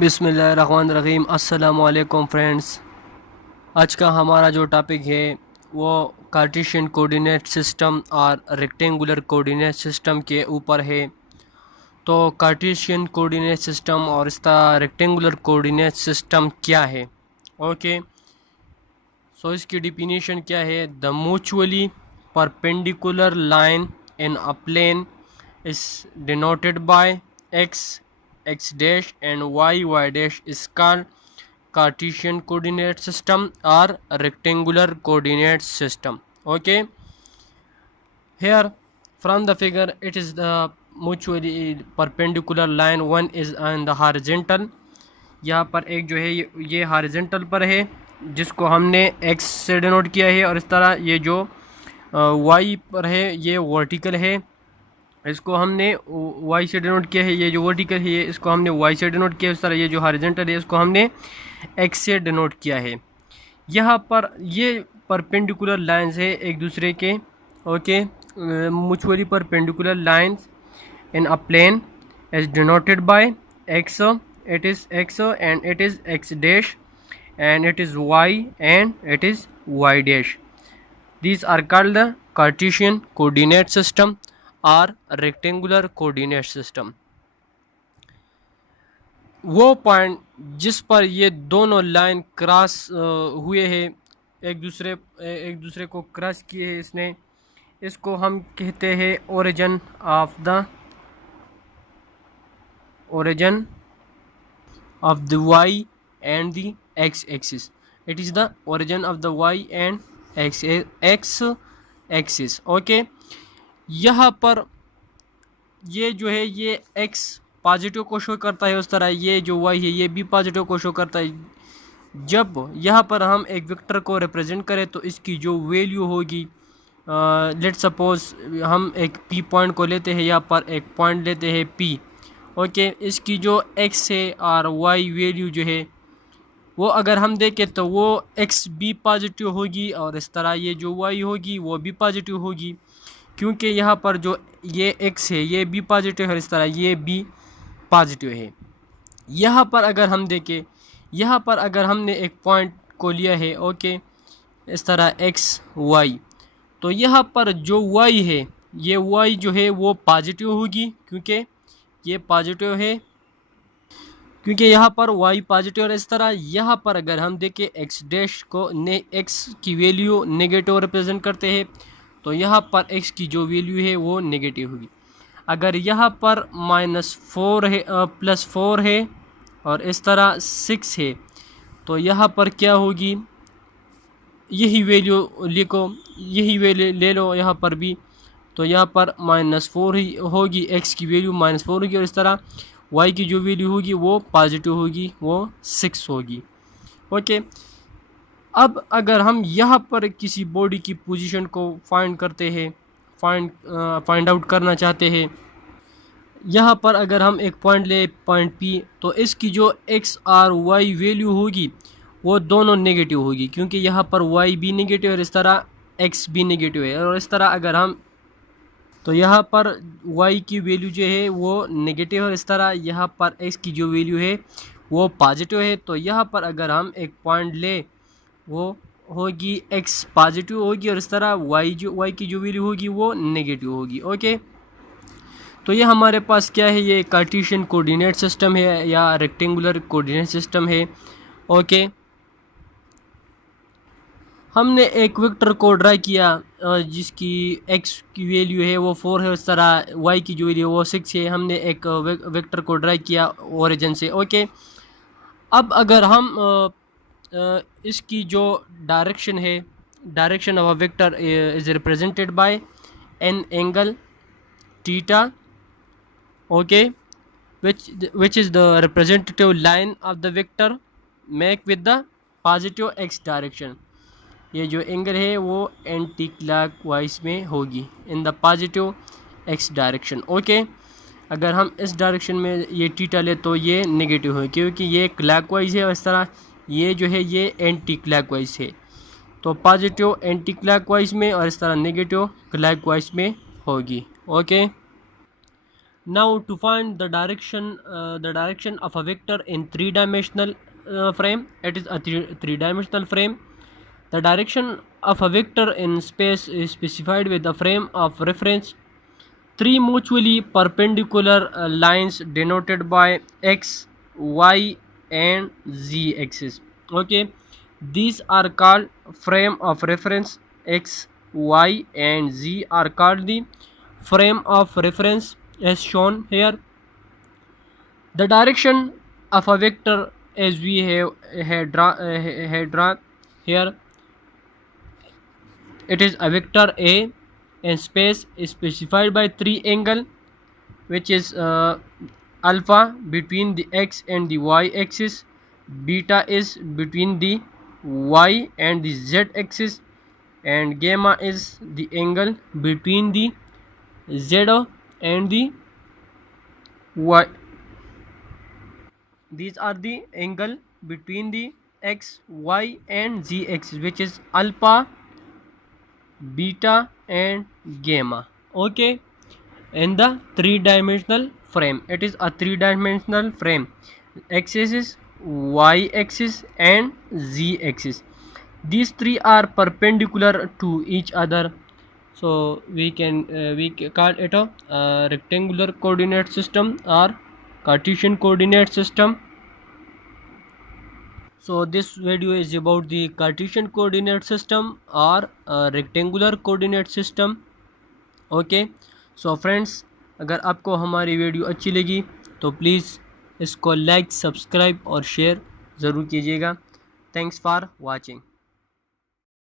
बिस्मिल्लाहिर्रहमानिर्रहीम। अस्सलाम वालेकुम फ्रेंड्स। आज का हमारा जो टॉपिक है वो कार्टेशियन कोऑर्डिनेट सिस्टम और रेक्टेंगुलर कोऑर्डिनेट सिस्टम के ऊपर है। तो कार्टेशियन कोऑर्डिनेट सिस्टम और इसका रेक्टेंगुलर कोऑर्डिनेट सिस्टम क्या है? ओके, सो इसकी डिफिनीशन क्या है? The mutually perpendicular line in a plane is denoted by x, x dash and y dash is called Cartesian coordinate system or rectangular coordinate system. Okay, here from the figure it is the mutually perpendicular line, one is on the horizontal. यहाँ पर एक जो है ये horizontal पर है जिसको हमने x से डिनोट किया है, और इस तरह ये जो y पर है ये वर्टिकल है, इसको हमने y से डिनोट किया है। ये जो वर्टिकल है ये इसको हमने y से डिनोट किया है। इस तरह ये जो हॉरिजॉन्टल है इसको हमने x से डिनोट किया है। यहाँ पर ये परपेंडिकुलर लाइंस है एक दूसरे के। Okay, mutually perpendicular lines in a plane is denoted by x, it is x and it is x dash and it is y and it is y dash. These are called the Cartesian coordinate system और rectangular coordinate system. वो point जिस पर ये दोनों line cross हुए हैं, एक दूसरे को क्रॉस किए हैं इसने, इसको हम कहते हैं origin of the y and the x axis. It is the origin of the y and x axis. Okay, यहाँ पर ये जो है ये x पॉजिटिव को शो करता है, उस तरह ये जो y है ये भी पॉजिटिव को शो करता है। जब यहाँ पर हम एक वेक्टर को रिप्रेजेंट करें तो इसकी जो वैल्यू होगी, लेट सपोज हम एक p पॉइंट को लेते हैं, यहाँ पर एक पॉइंट लेते हैं p। ओके, इसकी जो x है और y वैल्यू जो है वो अगर हम देखें तो वो x भी पॉजिटिव होगी और इस तरह ये जो y होगी वो भी पॉजिटिव होगी, क्योंकि यहाँ पर जो ये x है ये भी पॉजिटिव है और इस तरह ये भी पॉजिटिव है। यहाँ पर अगर हम देखें, यहाँ पर अगर हमने एक पॉइंट को लिया है, ओके, इस तरह x y, तो यहाँ पर जो y है ये y जो है वो पॉजिटिव होगी, क्योंकि ये पॉजिटिव है, क्योंकि यहाँ पर y पॉजिटिव। और इस तरह यहाँ पर अगर हम देखें x डैश को x की वैल्यू नेगेटिव रिप्रेजेंट करते हैं, तो यहाँ पर x की जो वैल्यू है वो नेगेटिव होगी। अगर यहाँ पर -4 है, +4 है और इस तरह 6 है, तो यहाँ पर क्या होगी, यही वैल्यू लिखो, यही वैल्यू ले लो यहाँ पर भी, तो यहाँ पर -4 ही होगी, x की वैल्यू -4 होगी और इस तरह y की जो वैल्यू होगी वो पॉजिटिव होगी, वो 6 होगी। ओके, अब अगर हम यहाँ पर किसी बॉडी की पोजीशन को फाइंड करते हैं, फाइंड आउट करना चाहते हैं, यहाँ पर अगर हम एक पॉइंट ले पॉइंट P, तो इसकी जो x और y वैल्यू होगी वो दोनों नेगेटिव होगी, क्योंकि यहाँ पर y भी नेगेटिव है और इस तरह x भी नेगेटिव है। और इस तरह अगर हम, तो यहाँ पर y की वैल्यू जो है वो नेगेटिव है और इस तरह यहाँ पर x की जो वैल्यू है वो पॉजिटिव है। तो यहाँ पर अगर हम एक पॉइंट ले वो होगी x पॉजिटिव होगी और इस तरह y की जो वैल्यू होगी वो नेगेटिव होगी। ओके, तो ये हमारे पास क्या है, ये कार्टेशियन कोऑर्डिनेट सिस्टम है या रेक्टेंगुलर कोऑर्डिनेट सिस्टम है। ओके, हमने एक वेक्टर को ड्रा किया जिसकी x की वैल्यू है वो 4 है, इस तरह y की जो वैल्यू है वो 6 है। हमने एक वेक्टर को ड्रा किया ओरिजिन से। ओके, अब अगर हम इसकी जो डायरेक्शन है, direction of a vector is represented by an angle theta, okay, which is the representative line of the vector make with the positive x direction। ये जो एंगल है वो एंटी क्लॉकवाइज में होगी, in the positive x direction. Okay, अगर हम इस direction में ये थीटा ले तो ये नेगेटिव है, क्योंकि ये क्लॉकवाइज है और इस तरह ये जो है ये एंटी क्लॉकवाइज है। तो पॉजिटिव एंटी क्लॉकवाइज में और इस तरह नेगेटिव क्लॉकवाइज में होगी। Okay, Now to find the direction of a vector in three-dimensional frame, it is a three-dimensional frame. The direction of a vector in space is specified with a frame of reference. Three mutually perpendicular lines denoted by x, y, and z axis. Okay, these are called frame of reference. X, y, and z are called the frame of reference as shown here. The direction of a vector as we have drawn here, it is a vector A, and space is specified by three angle, which is alpha between the x and the y axis, beta is between the y and the z axis, and gamma is the angle between the z and the y. These are the angle between the x, y, and z axis, which is alpha, beta, and gamma. Okay, in the three-dimensional frame, it is a three-dimensional frame. X axis, y axis, and z axis. These three are perpendicular to each other, so we call it a rectangular coordinate system or Cartesian coordinate system. So this video is about the Cartesian coordinate system or rectangular coordinate system. Okay, so friends, अगर आपको हमारी video अच्छी लगी तो please इसको like, subscribe और share ज़रूर कीजिएगा. Thanks for watching.